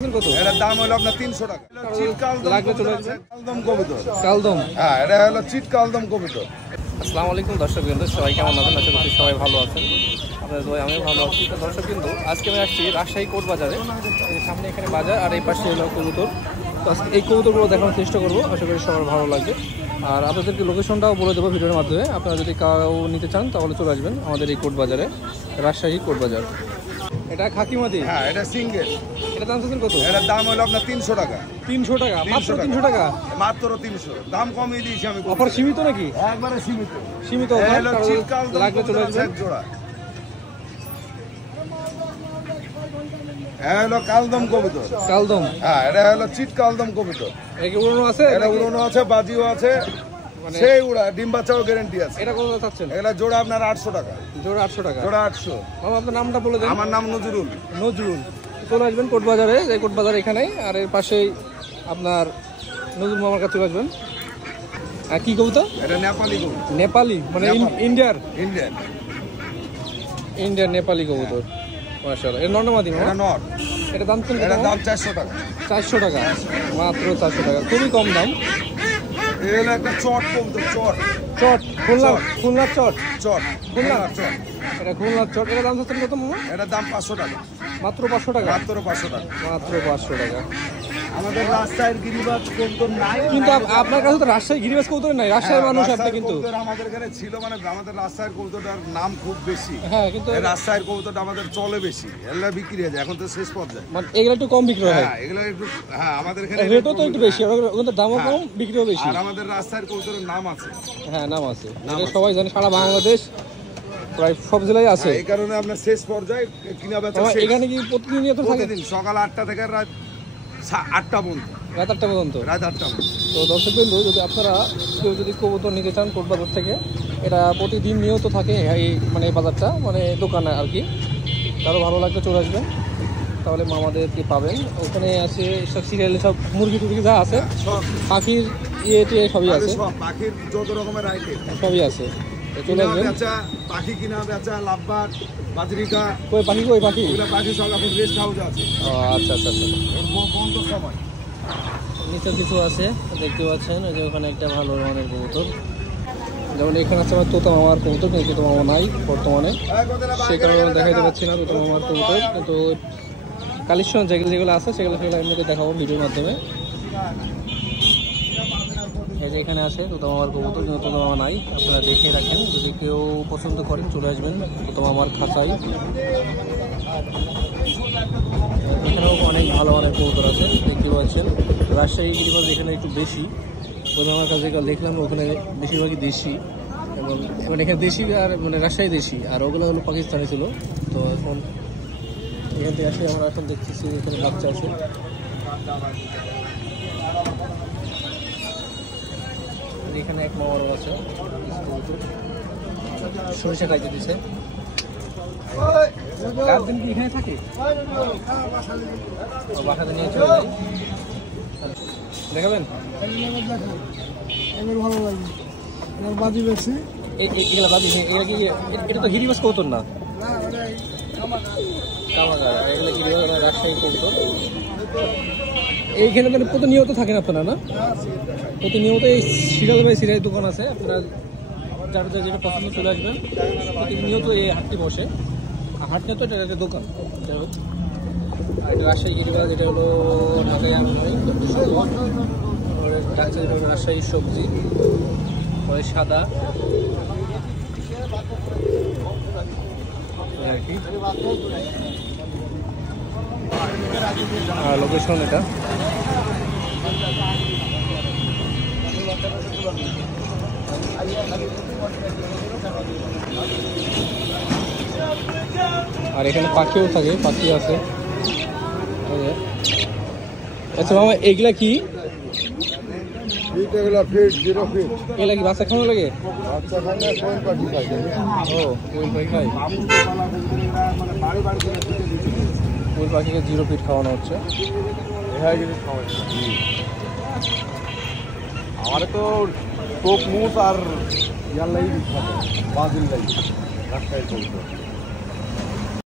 কত? এটার দাম হলো আপনার 300 টাকা। চিট কালদম কালদম কবুতর। কালদম। হ্যাঁ, এটা হলো চিট কালদম কবুতর। আসসালামু আলাইকুম দর্শকবৃন্দ, সবাই কেমন আছেন? আশা করছি সবাই ভালো আছেন। আপনাদের সবাই আমিও ভালো আছি। তো দর্শকবৃন্দ, আজকে আমি আসছি রাজশাহী কোর্ট বাজারে। এই সামনে এখানে বাজার আর এই পাশে হলো কবুতর। তো আজকে এই কবুতরগুলো দেখানোর চেষ্টা করবো, আশা করি সবার ভালো লাগবে। আর আপনাদেরকে লোকেশনটাও বলে দেবো ভিডিওর মাধ্যমে। আপনারা যদি কাউ নিতে চান তাহলে চলে আসবেন আমাদের এই কোর্ট বাজারে, রাজশাহী কোর্ট বাজার। এটা খাকিমাদি। হ্যাঁ, এটা সিঙ্গেল। এটা দাম চাচ্ছেন কত? এটার দাম হলো আপনার 300 টাকা। 300 টাকা? মাত্র 300 টাকা? মাত্র 300। দাম কমিয়ে দিয়েছি আমি। অফার সীমিত নাকি? একবারে সীমিত। সীমিত এটা অফার। হলো চিট কালদম লাগলে চলে আসবেন। এক জোড়া। এটা হলো কালদম কবুতর। কালদম। হ্যাঁ, এটা হলো চিট কালদম কবুতর। এটা কি উড়ানো আছে? এটা উড়ানো আছে, বাজিও আছে, সেই উড়া ডিম বাচ্চাও গ্যারান্টি আছে। এটা কত চাচ্ছেন? এটা জোড়া আপনার 800 টাকা। জোড়া 800 টাকা? জোড়া 800। মামা আপনার নামটা বলে দেন। আমার নাম নজরুল। নজরুল। চলে আসবেন কোর্ট বাজারে, এই কোর্ট বাজার এখানেই। আর এর পাশেই আপনার নজরুল মামার কাছে চলে আসবেন। আর কি কবুতর? এটা নেপালি কবুতর। নেপালি মানে ইন্ডিয়ার? ইন্ডিয়ান। ইন্ডিয়ান নেপালি কবুতর। মাশাআল্লাহ। এর নরমাদি না? এটা নর। এটা দাম কত? এটা দাম 400 টাকা। 400 টাকা? মাত্র 400 টাকা, খুবই কম দাম। এই হলো একটা চট কবুতর। চট চট খুলনার চট? চট খুলনার চট। এটা খুলনার চট। এটা দাম চাচ্ছেন কত মামা? এটার দাম 500 টাকা। মাত্র 500 টাকা? মাত্র 500 টাকা। মাত্র 500 টাকা। আমাদের রাস্তায় গিরিবাজ কবুতর নাই, কিন্তু আপনার কাছে তো রাজশাহী গিরিবাজ কবুতর নাই। রাজশাহীর মানুষ আপনি, কিন্তু আমাদের এখানে ছিল, মানে আমাদের রাস্তায় কবুতরটার নাম খুব বেশি। হ্যাঁ, কিন্তু রাস্তায় কবুতরটা আমাদের চলে বেশি, এগুলা বিক্রি হয়ে যায় এখন তো শেষ পর্যায়ে। মানে এগুলো একটু কম বিক্রি হয়। হ্যাঁ, এগুলা একটু, হ্যাঁ আমাদের এখানে রেটও তো একটু বেশি, ওখানে দামও কম, বিক্রিও বেশি। আর আমাদের রাস্তায় কবুতরের নাম আছে। হ্যাঁ, নাম আছে, এটা সবাই জানে, সারা বাংলাদেশ প্রায় সব জেলায় আছে। এই কারণে আপনার শেষ পর্যায়ে কিনা বেচা। এখানে কি প্রতিনিয়ত থাকে? প্রতিদিন সকাল 8টা থেকে রাত 8টা পর্যন্ত। রাত 8টা পর্যন্ত? রাত 8টা পর্যন্ত। তো দর্শকবৃন্দ, যদি আপনারা কেউ যদি কবুতর নিতে চান কোর্ট বাজার থেকে, এটা প্রতিদিন নিয়ত থাকে এই মানে এই বাজারটা, মানে দোকানে আর কি। তারও ভালো লাগবে, চলে আসবেন, তাহলে মামাদেরকে পাবেন। ওখানে আছে সব সিরিয়ালে সব মুরগি টুরগি যা আছে, পাখির ইয়ে সবই আছে, পাখির যত রকমের আইটেম সবই আছে। চলে আসবেন। পাখি কিনা বেচা, লাভবাট, বাজরিকা। কই পাখি? কই পাখি? পাখি সব এখন রেস্ট হাউস আছে। ও আচ্ছা আচ্ছা আচ্ছা। বন্ধ সময়। নিচে কিছু আছে দেখতে পাচ্ছেন, ওই যে ওখানে একটা ভালো মানের কবুতর। যেমন এখানে আছে আমার তোতা মামার কবুতর, কিন্তু তোতা মামা নাই বর্তমানে, সেই কারণে দেখাইতে পাচ্ছি না তোতা মামার কবুতর। কিন্তু কালেকশন যেগুলো আছে সেগুলো এমনিতে দেখাবো ভিডিওর মাধ্যমে। এই যে এখানে আছে তোতা মামার কবুতর, কিন্তু তোতা মামা নাই, আপনারা দেখে রাখেন। যদি কেউ পছন্দ করেন চলে আসবেন তোতা মামার খাঁচাই। এখানেও অনেক ভালো অনেক কবুতর আছে দেখতে পাচ্ছেন। রাজশাহী গিরিবাজ এখানে একটু বেশি। ওই আমার কাছে দেখলাম ওখানে বেশিরভাগই দেশি, এবং মানে এখানে দেশি আর মানে রাজশাহী দেশি, আর ওগুলো হলো পাকিস্তানি ছিল। তো এখন এখান থেকে আসলে আমরা এখন দেখতেছি এখানে বাচ্চা আছে। এখানে এক মামারও আছে, সরিষা খাইতে দিচ্ছে। দিন কি এখানে থাকে? বাসাতে নিয়ে চলে যাই। দেখাবেন? ভালো লাগবে। বাজি বেশি। এগুলা বাজি, এটা তো গিরিবাজ কবুতর না? কামাগাড়া। এগুলো গিরিবাজ, রাজশাহী কবুতর। এইখানে মানে প্রতিনিয়ত থাকেন আপনারা না? প্রতিনিয়ত এই সিরিয়াল বাই সিরিয়াল দোকান আছে, আপনারা যার যেটা পছন্দ চলে আসবেন। প্রতিনিয়ত এই হাটটি বসে, হাট নিয়ে তো এটা একটা দোকান। রাজশাহী গিরিবাজ, এটা হলো ঢাকায় রাজশাহী সবজি, পরে সাদা লোকেশন এটা। আর এখানে পাখিও থাকে, পাখি আছে। আচ্ছা মামা, এগুলা কি? এগুলা ফিট, 0 ফিট। এগুলা কি বাচ্চা খাওয়ানো লাগে? বাচ্চা খায় না, কোয়েল পাখি খায়। ও, কোয়েল পাখি খায়। কোয়েল পাখিকে 0 ফিট খাওয়ানো হচ্ছে। আমার তো টোপ মুস আর ইয়ার লাগি বিখ্যাত, বাজিল লাগি রাস্তায় চলতো।